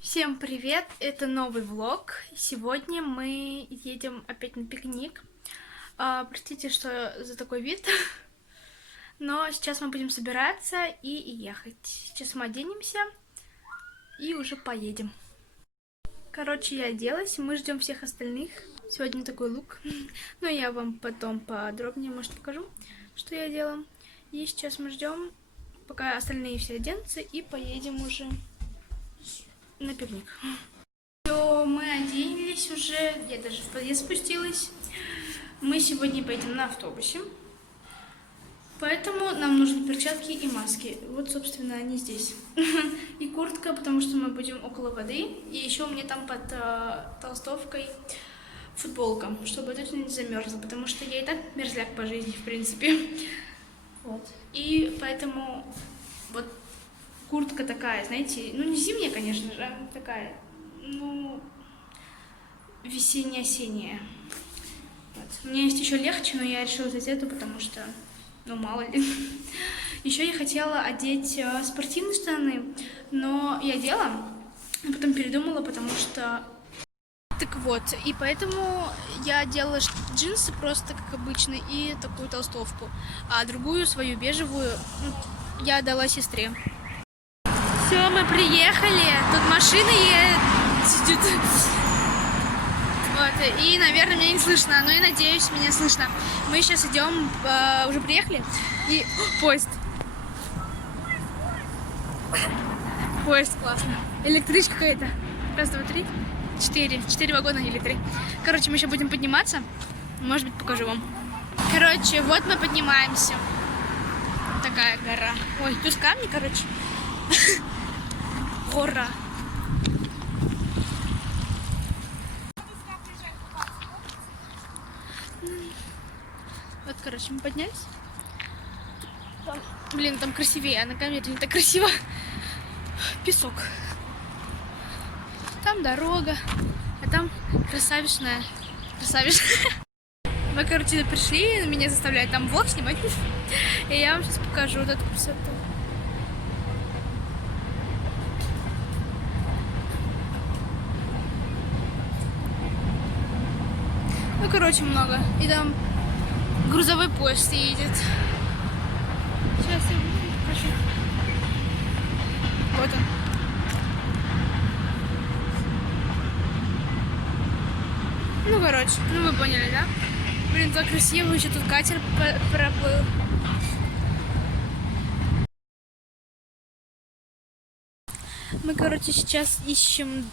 Всем привет! Это новый влог. Сегодня мы едем опять на пикник. Простите, что за такой вид, но сейчас мы будем собираться и ехать. Сейчас мы оденемся и уже поедем. Короче, я оделась, мы ждем всех остальных. Сегодня такой лук. Но я вам потом подробнее, может, покажу, что я делала. И сейчас мы ждем, пока остальные все оденутся, и поедем уже на пикник. Все, мы оделись уже, я даже в подъезд спустилась. Мы сегодня поедем на автобусе, поэтому нам нужны перчатки и маски. Вот, собственно, они здесь. И куртка, потому что мы будем около воды. И еще у меня там под толстовкой футболка, чтобы точно не замерзла, потому что я и так мерзляк по жизни, в принципе. Вот. И поэтому вот куртка такая, знаете, ну не зимняя, конечно же, а такая, ну, весенне-осенняя. Вот. У меня есть еще легче, но я решила взять эту, потому что, ну, мало ли. Еще я хотела одеть спортивные штаны, но я одела, а потом передумала, потому что... Так вот, и поэтому я одела джинсы просто, как обычно, и такую толстовку. А другую, свою бежевую, я отдала сестре. Все, мы приехали. Тут машина едет. Вот, и, наверное, меня не слышно, но я надеюсь, меня слышно. Мы сейчас идем, уже приехали, и... Поезд. Поезд, классно. Электричка какая-то. Раз, два, три, четыре. 4 вагона или 3. Короче, мы еще будем подниматься. Может быть, покажу вам. Короче, вот мы поднимаемся. Такая гора. Ой, тут камни, короче. Гора. Вот, короче, мы поднялись. Там, блин, там красивее, а на камере не так красиво. Песок. Там дорога, а там красавишная. Мы, короче, пришли, меня заставляют там влог снимать. И я вам сейчас покажу вот эту красоту. Ну, короче, много. И там грузовой поезд едет. Сейчас я вам покажу. Вот он. Ну, короче, ну вы поняли, да? Блин, так красиво, еще тут катер проплыл. Мы, короче, сейчас ищем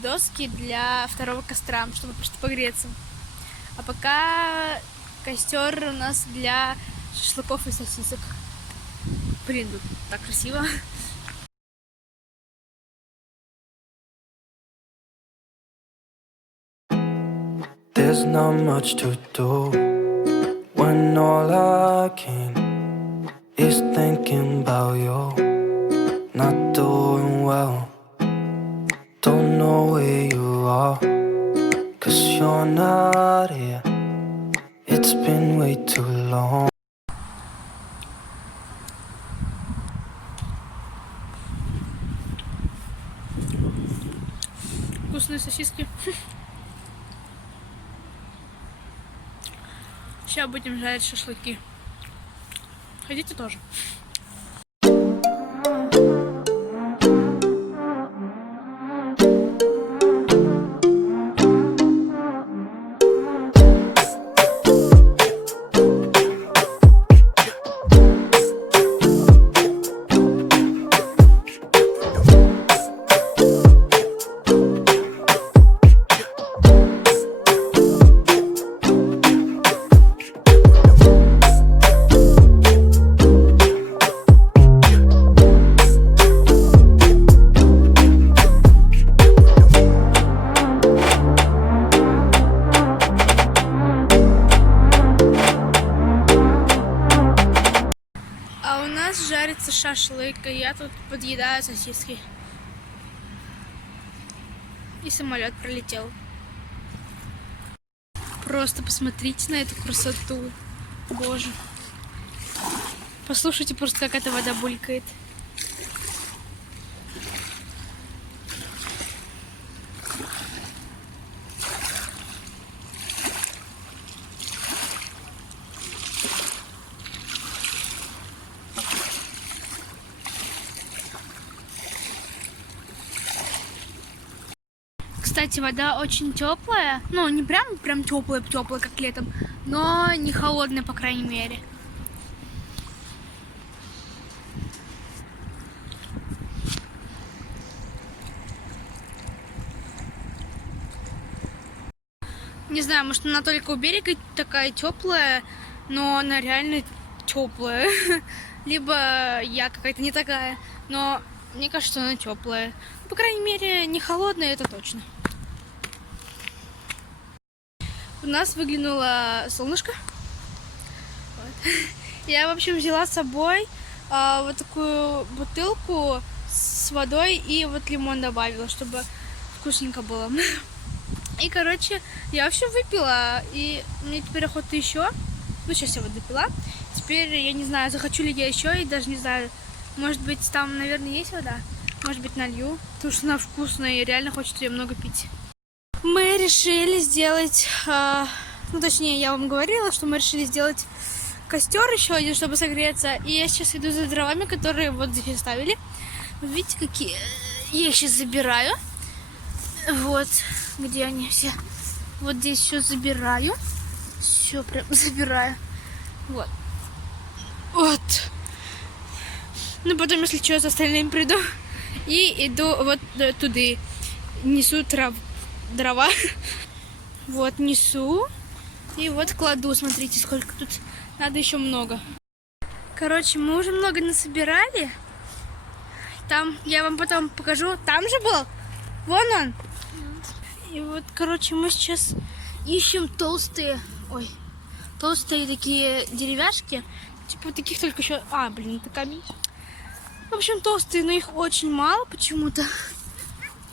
доски для второго костра, чтобы просто погреться. А пока костер у нас для шашлыков и сосисок. Блин, тут так красиво. There's not much to do when all I can is thinking about you. Not doing well, don't know where you are, 'cause you're not here. It's been way too long. Вкусные сосиски. Сейчас будем жарить шашлыки. Хотите тоже? Жарится шашлык, и я тут подъедаю сосиски. И самолет пролетел. Просто посмотрите на эту красоту. Боже. Послушайте просто, как эта вода булькает. Кстати, вода очень теплая. Ну, не прям теплая, как летом, но не холодная, по крайней мере. Не знаю, может, она только у берега такая теплая, но она реально теплая. Либо я какая-то не такая, но мне кажется, что она теплая. По крайней мере, не холодная, это точно. У нас выглянуло солнышко. Вот. Я, в общем, взяла с собой вот такую бутылку с водой и вот лимон добавила, чтобы вкусненько было. И, короче, я вообще выпила, и мне теперь охота еще. Ну, сейчас я вот допила. Теперь я не знаю, захочу ли я еще, и даже не знаю, может быть, там, наверное, есть вода. Может быть, налью, потому что она вкусная, и реально хочется ее много пить. Мы решили сделать, ну, точнее, я вам говорила, что мы решили сделать костер еще один, чтобы согреться. И я сейчас иду за дровами, которые вот здесь оставили. Вот видите, какие я сейчас забираю. Вот, где они все. Вот здесь все забираю. Все прям забираю. Вот. Вот. Ну, потом, если что, с остальными приду. И иду вот туда. Несу дрова. Вот, несу. И вот кладу. Смотрите, сколько тут. Надо еще много. Короче, мы уже много насобирали. Там, я вам потом покажу. Там же был. Вон он. И вот, короче, мы сейчас ищем толстые такие деревяшки. Типа таких только еще... это камень. В общем, толстые, но их очень мало почему-то.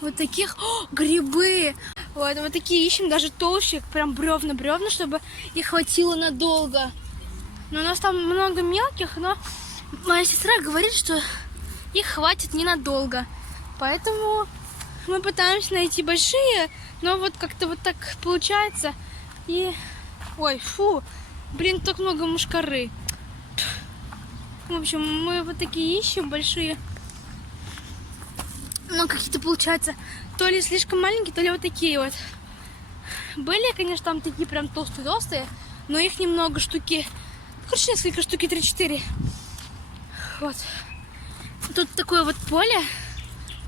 Вот таких... грибы! Вот такие ищем, даже толще, прям бревна, чтобы их хватило надолго. Но у нас там много мелких, но моя сестра говорит, что их хватит ненадолго. Поэтому мы пытаемся найти большие, но вот как-то вот так получается. И... Ой, фу! Блин, так много мушкары. В общем, мы вот такие ищем большие. Но какие-то получаются то ли слишком маленькие, то ли вот такие вот. Были, конечно, там такие прям толстые, но их немного, штуки... Короче, несколько штуки, 3-4. Вот. Тут такое вот поле.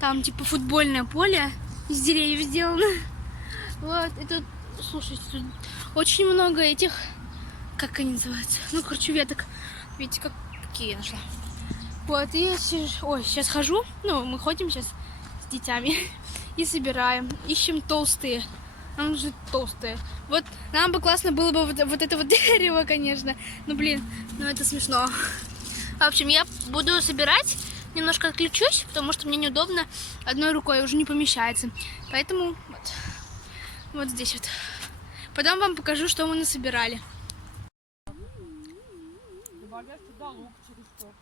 Там типа футбольное поле. Из деревьев сделано. Вот. И тут, слушайте, тут очень много этих... Как они называются? Ну, короче, веток. Видите, какие я нашла. Вот. И я сейчас хожу. Ну, мы ходим сейчас с детьми. И собираем. Ищем толстые. Нам нужны толстые. Вот нам бы классно было бы вот это вот дерево, конечно. Ну, блин, ну это смешно. В общем, я буду собирать. Немножко отключусь, потому что мне неудобно. Одной рукой уже не помещается. Поэтому вот здесь вот. Потом вам покажу, что мы насобирали. Добавляешь туда лук через столько.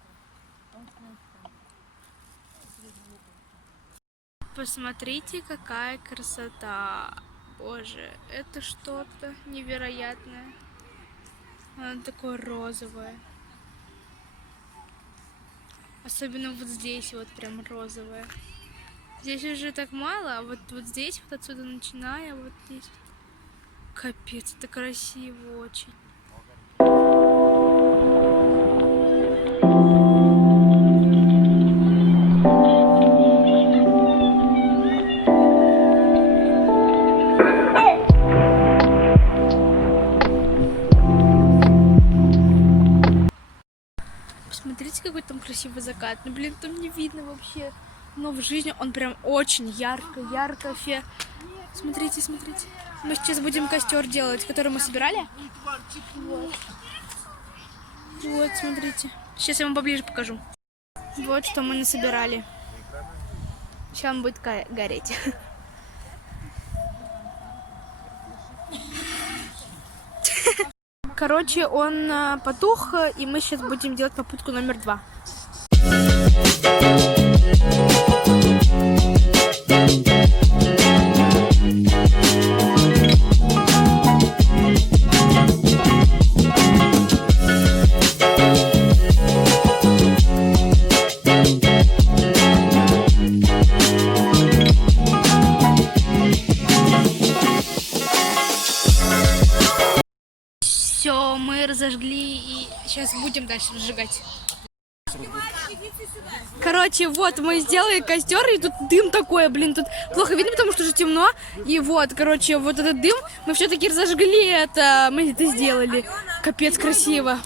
Посмотрите, какая красота. Боже, это что-то невероятное. Оно такое розовое. Особенно вот здесь вот прям розовое. Здесь уже так мало, а вот здесь вот отсюда начиная, вот здесь. Капец, это красиво очень. Посмотрите, какой там красивый закат. Ну, блин, там не видно вообще. Но в жизни он прям очень ярко вообще. Смотрите, смотрите. Мы сейчас будем костер делать, который мы собирали. Вот, смотрите. Сейчас я вам поближе покажу. Вот что мы насобирали. Сейчас он будет гореть. Короче, он потух, и мы сейчас будем делать попытку номер 2. разожгли и сейчас будем дальше разжигать. Короче, вот мы сделали костер, и тут дым такой, блин, тут плохо видно, потому что уже темно. И вот, короче, вот этот дым мы все-таки разожгли, мы это сделали. Капец красиво.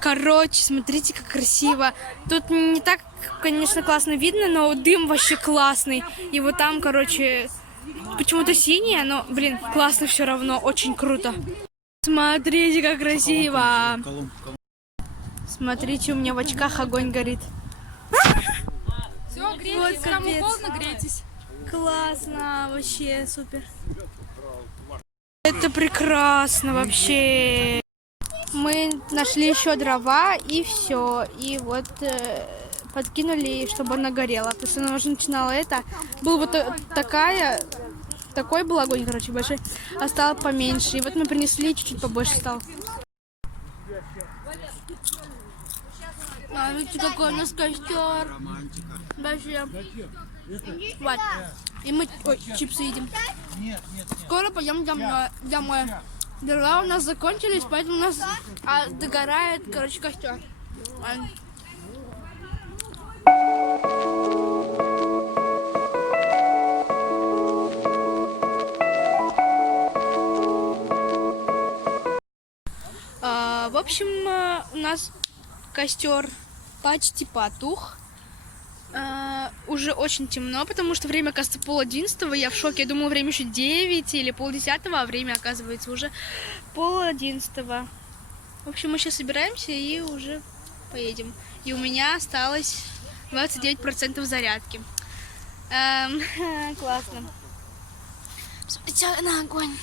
Короче, смотрите, как красиво. Тут не так, конечно, классно видно, но дым вообще классный. И вот там, короче, почему-то синее, но, блин, классно все равно, очень круто. Смотрите, как красиво. Смотрите, у меня в очках огонь горит. Все, грейтесь, Вот кому капец. холодно, грейтесь. Классно, вообще супер. Это прекрасно вообще. Мы нашли еще дрова и все. И вот подкинули, чтобы она горела. Потому что она уже начинала это. Был вот такой был огонь, короче, большой. А стал поменьше. И вот мы принесли, чуть-чуть побольше стал. А видите, какой у нас костер. Вообще. Вот. И мы чипсы едим. Скоро пойдем домой. Дрова у нас закончились, поэтому у нас догорает, короче, костер. В общем, у нас костер почти потух. Уже очень темно, потому что время, оказывается, 10:30. Я в шоке. Я думала, время еще 9 или 9:30, а время, оказывается, уже 10:30. В общем, мы сейчас собираемся и уже поедем. И у меня осталось 29% зарядки. Классно. Смотрите на огонь.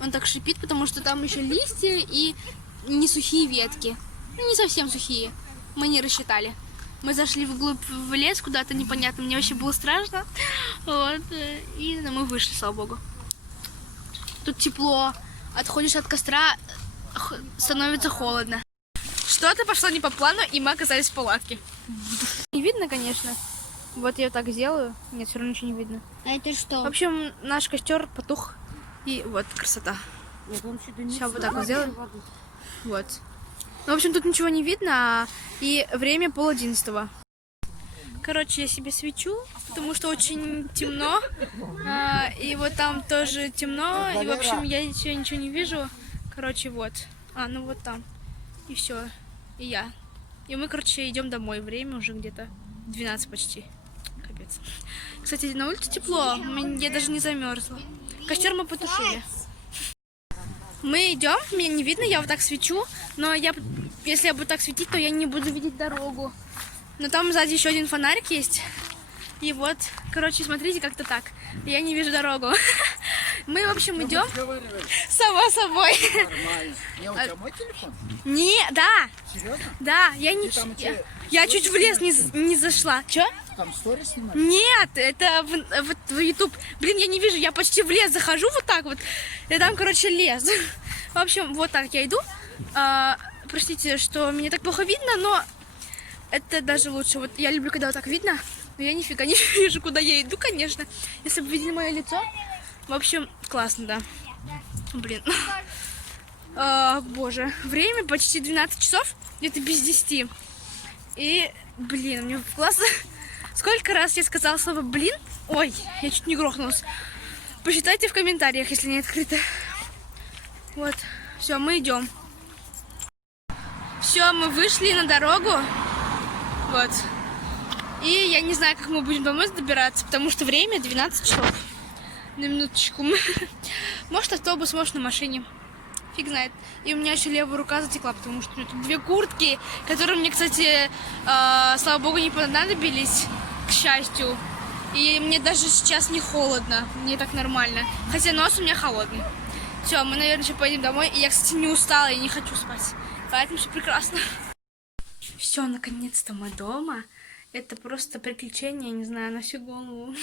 Он так шипит, потому что там еще листья и не сухие ветки. Ну, не совсем сухие. Мы не рассчитали. Мы зашли вглубь в лес куда-то непонятно. Мне вообще было страшно. Вот. И мы вышли, слава богу. Тут тепло. Отходишь от костра, становится холодно. Что-то пошло не по плану, и мы оказались в палатке. Не видно, конечно. Вот я так сделаю. Нет, все равно ничего не видно. А это что? В общем, наш костер потух. И вот красота. Сейчас вот так вот сделаем. Вот. Ну, в общем, тут ничего не видно, и время 10:30. Короче, я себе свечу, потому что очень темно. И вот там тоже темно. И, в общем, я ничего не вижу. Короче, вот. Ну вот там. И все. И я. И мы, короче, идем домой. Время уже где-то 12 почти. Капец. Кстати, на улице тепло. Я даже не замерзла. Костер мы потушили. Мы идем, меня не видно, я вот так свечу, но если я буду так светить, то я не буду видеть дорогу. Но там сзади еще один фонарик есть. И вот, короче, смотрите, как-то так. Я не вижу дорогу. Мы, в общем, идем. Само собой. Нормально. Не, у тебя мой телефон? Не, да. Серьезно? Да, я не... Там Я чуть в лес не зашла. Че? Там сторис снимаешь? Нет, это в YouTube. Блин, я не вижу, я почти в лес захожу вот так вот. И там, короче, лес. В общем, вот так я иду. Простите, что меня так плохо видно, но это даже лучше. Вот я люблю, когда вот так видно, но я нифига не вижу, куда я иду, конечно. Если бы видели мое лицо. В общем, классно, да. Блин. Боже, время почти 12 часов, где-то без 10. И, блин, мне классно. Сколько раз я сказала слово «блин»? Ой, я чуть не грохнулась. Посчитайте в комментариях, если не открыто. Вот, все, мы идем. Все, мы вышли на дорогу. Вот. И я не знаю, как мы будем домой добираться, потому что время 12 часов. На минуточку. Может автобус, может на машине. Фиг знает. И у меня еще левая рука затекла, потому что у меня тут 2 куртки, которые мне, кстати, слава богу, не понадобились, к счастью. И мне даже сейчас не холодно, мне так нормально. Хотя нос у меня холодный. Все, мы, наверное, еще поедем домой. И я, кстати, не устала и не хочу спать. Поэтому все прекрасно. Все, наконец-то мы дома. Это просто приключение, не знаю, на всю голову.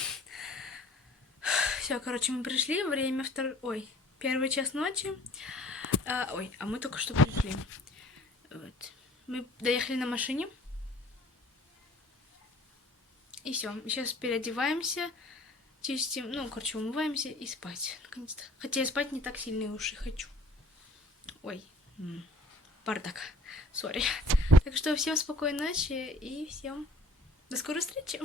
Все, короче, мы пришли. Время 1 час ночи. А мы только что пришли. Вот. Мы доехали на машине. И все. Сейчас переодеваемся, чистим, умываемся и спать. Наконец-то. Хотя я спать не так сильно уж и хочу. Ой, Бардак. Сори. Так что всем спокойной ночи и всем до скорой встречи.